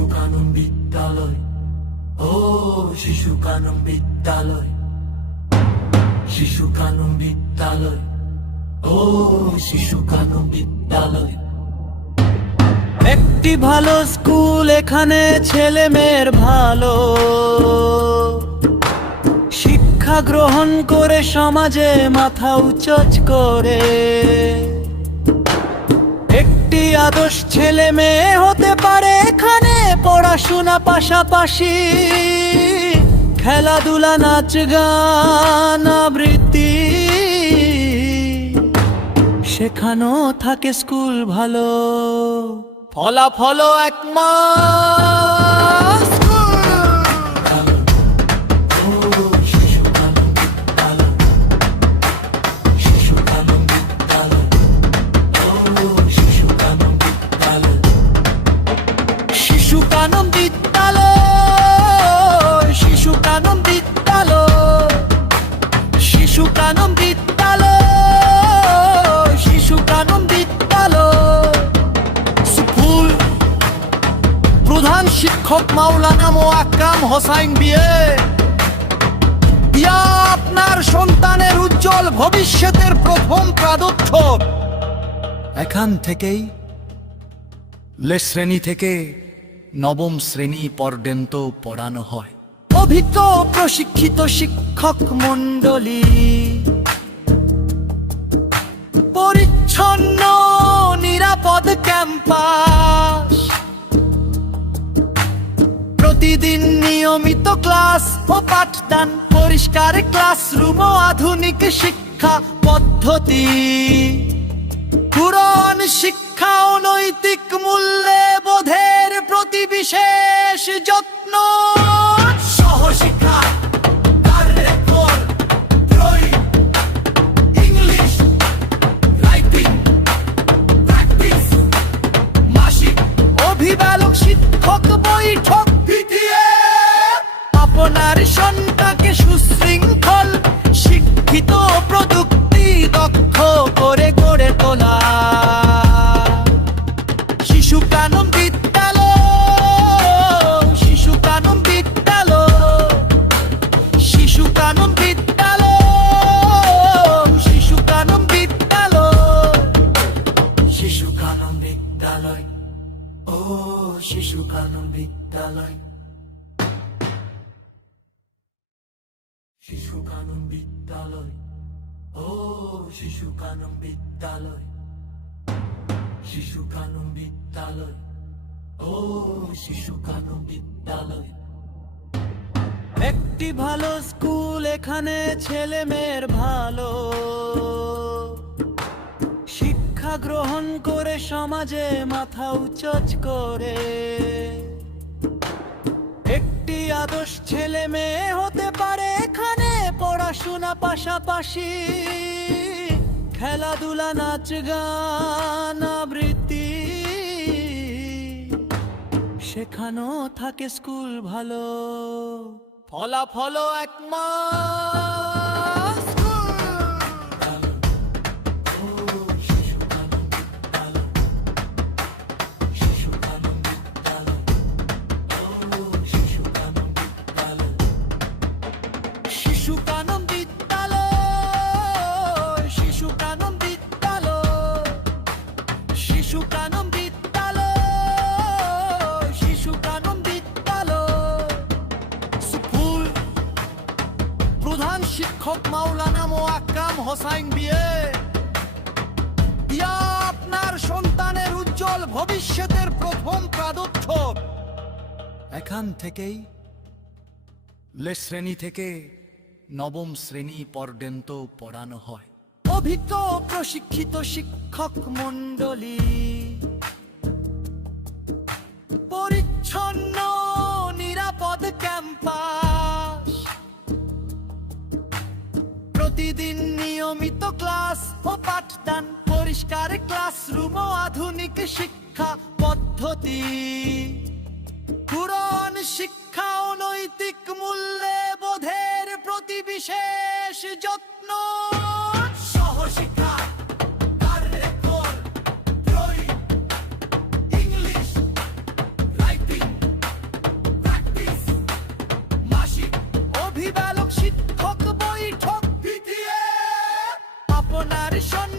শিশু কানন বিদ্যালয়, ও শিশু কানন বিদ্যালয়, শিশু কানন বিদ্যালয়, ও শিশু কানন বিদ্যালয়। একটি ভালো স্কুল, এখানে ছেলে মেয়ের ভালো শিক্ষা গ্রহণ করে সমাজে মাথা উচ্চ করে। একটি আদর্শ ছেলে মেয়ে হতে পারে এখানে, পড়াশোনা পাশাপাশি খেলাধুলা, নাচ গান, আবৃত্তি শেখানো থাকে স্কুল ভালো। ফলাফল একমাস শিশু কানন বিদ্যালয়, শিশু কানন বিদ্যালয়, শিশু কানন বিদ্যালয়, শিশু কানন বিদ্যালয়। স্কুল প্রধান শিক্ষক মাওলানা মোয়াক্কাম হোসাইন বিয়ে। ইয়া আপনার সন্তানের উজ্জ্বল ভবিষ্যতের প্রথম পদক্ষেপ। এখান থেকেই শ্রেণী থেকে নবম শ্রেণী পর্যন্ত পড়ানো হয়। অভিজ্ঞ প্রশিক্ষিত শিক্ষক মণ্ডলী, পরিচ্ছন্ন নিরাপদ ক্যাম্পাস, প্রতিদিন নিয়মিত ক্লাস ও পাঠদান, পরিষ্কার ক্লাসরুম ও আধুনিক শিক্ষা পদ্ধতি, পুরাণ শিক্ষা ও নৈতিক মূল্যবোধের প্রতি বিশেষ যত্ন, সহশিক্ষা, ইংলিশ, রাইটিং, প্র্যাকটিস, মাসিক অভিভাবক শিক্ষক বৈঠক, আপনার সন্তানকে সুশৃঙ্খল শিক্ষিত প্রযুক্তি দক্ষ করে গড়ে তোলা। শিশু কানন বিদ্যালয়, শিশু কানন বিদ্যালয়, শিশু কানন বিদ্যালয়, শিশু কানন বিদ্যালয়, শিশু কানন বিদ্যালয়, ও শিশু কানন বিদ্যালয়, শিশু কানন বিদ্যালয়, ও শিশু কানন বিদ্যালয়, শিশু কানন বিদ্যালয়, ও শিশু কানন বিদ্যালয়। একটি ভালো স্কুল, এখানে ছেলে মেয়ের ভালো শিক্ষা গ্রহণ করে সমাজে মাথা উচ্চ করে। একটি আদর্শ ছেলে মেয়ে হতে পারে এখানে, পড়াশোনা পাশাপাশি খেলাধুলা, নাচ গান, আবৃত্তি শেখানো থাকে স্কুল ভালো। ফলাফল একমাস শিশু কানন বিদ্যালয়, শিশু কানন বিদ্যালয়, শিশু কানন বিদ্যালয়, শিশু কানন বিদ্যালয়। স্কুল প্রধান শিক্ষক মাওলানা মোয়াক্কাম হোসাইন বিয়ে। ইয়া আপনার সন্তানের উজ্জ্বল ভবিষ্যতের প্রথম পদক্ষেপ। এখান থেকেই শ্রেণী থেকে নবম শ্রেণী পর্যন্ত পড়ানো হয়। অভিজ্ঞ প্রশিক্ষিত শিক্ষক মণ্ডলী, পরিচ্ছন্ন নিরাপদ ক্যাম্পাস, প্রতিদিন নিয়মিত ক্লাস ও পাঠদান, পরিষ্কার ক্লাসরুম ও আধুনিক শিক্ষা পদ্ধতি, পুরাণ শিক্ষা ও নৈতিক মূল্যবোধের প্রতি বিশেষ যত্ন, সহশিক্ষা, ইংলিশ, রাইটিং, আমার সোনা